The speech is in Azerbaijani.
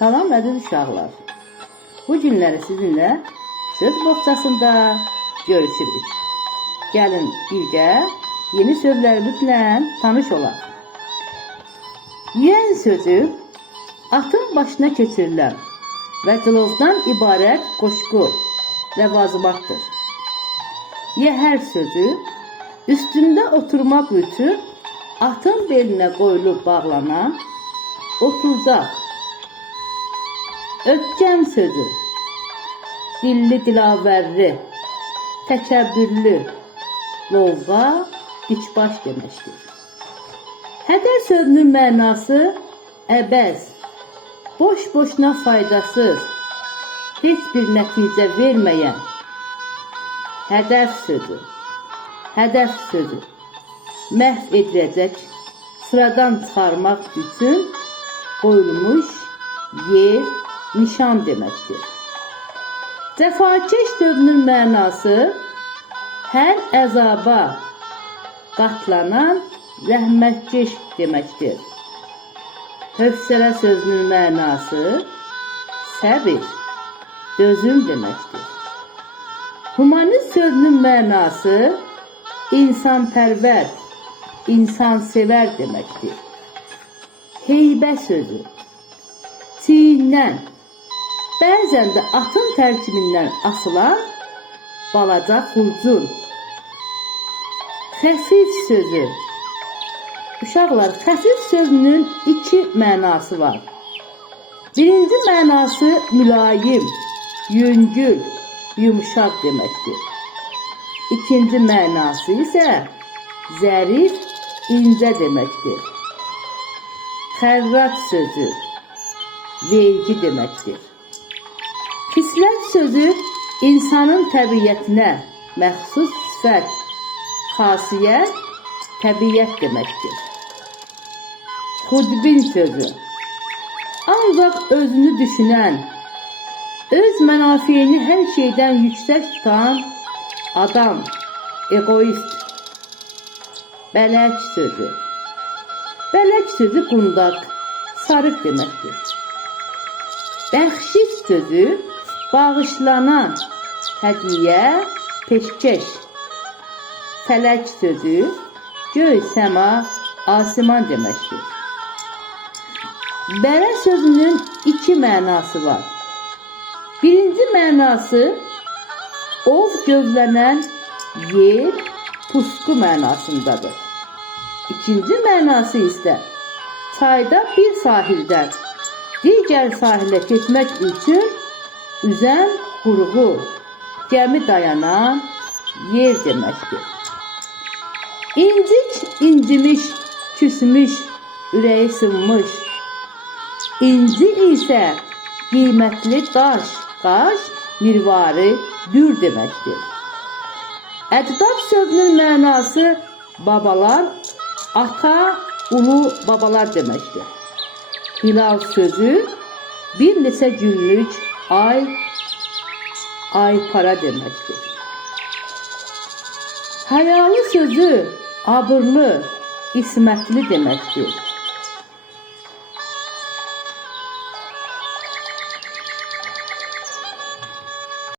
Salam əziz uşaqlar. Bu günləri sizinlə söz boğçasında görüşürük. Gəlin birgə yeni sözlərimizlə tanış olaq. Yüyən sözü atın başına keçirilən və cılovdan ibarət qoşqu ləvazimatdır. Yəhər sözü üstündə oturmaq üçün atın belinə qoyulub bağlanan oturacaq. Ötkəm sözü dilli dilavərli, təkəbbürlü, lovğa, dikbaş deməkdir. Hədər sözünün mənası əbəz, boş-boşuna faydasız, heç bir nəticə verməyən. Hədəf sözü məhv ediləcək, sıradan çıxarmaq üçün qoyulmuş yer, nişan deməkdir. Cəfakeş sözünün mənası hər əzaba qatlanan zəhmətkeş deməkdir. Hövsələ sözünün mənası səbir, dözüm deməkdir. Humanist sözünün mənası insanpərvər, insansevər deməkdir. Heybə sözü çiyindən, bəzən də atın tərkibindən asılan balaca xurcun. Xəfif sözü. Uşaqlar, xəfif sözünün iki mənası var. Birinci mənası mülayim, yüngül, yumuşaq deməkdir. İkinci mənası isə zərif, incə deməkdir. Xərrac sözü vergi deməkdir. Xislət sözü insanın təbiətinə məxsus sifət, xasiyyət, təbiət deməkdir. Xudbin sözü ancaq özünü düşünən, öz mənafeyini hər şeydən yüksək tutan adam, egoist. Bələk sözü qundaq, sarıq deməkdir. Bəxşiş sözü bağışlanan, hədiyyə, peşkeş. Fələk sözü göy, səma, asiman deməkdir. Bərə sözünün iki mənası var. Birinci mənası ov gözlənən yer, pusqu mənasındadır. İkinci mənası isə çayda bir sahildən digər sahilə keçmək üçün üzən qurğu, gəmi dayanan yer deməkdir. İncik, incimiş, küsmüş, ürəyi sınmış. İnci isə qiymətli daş, qaş, mirvari, dür deməkdir. Əcdad sözünün mənası babalar, ata, ulu babalar deməkdir. Hilal sözü bir neçə günlük ay para deməkdir. Həyalı sözü abırlı, ismətli deməkdir.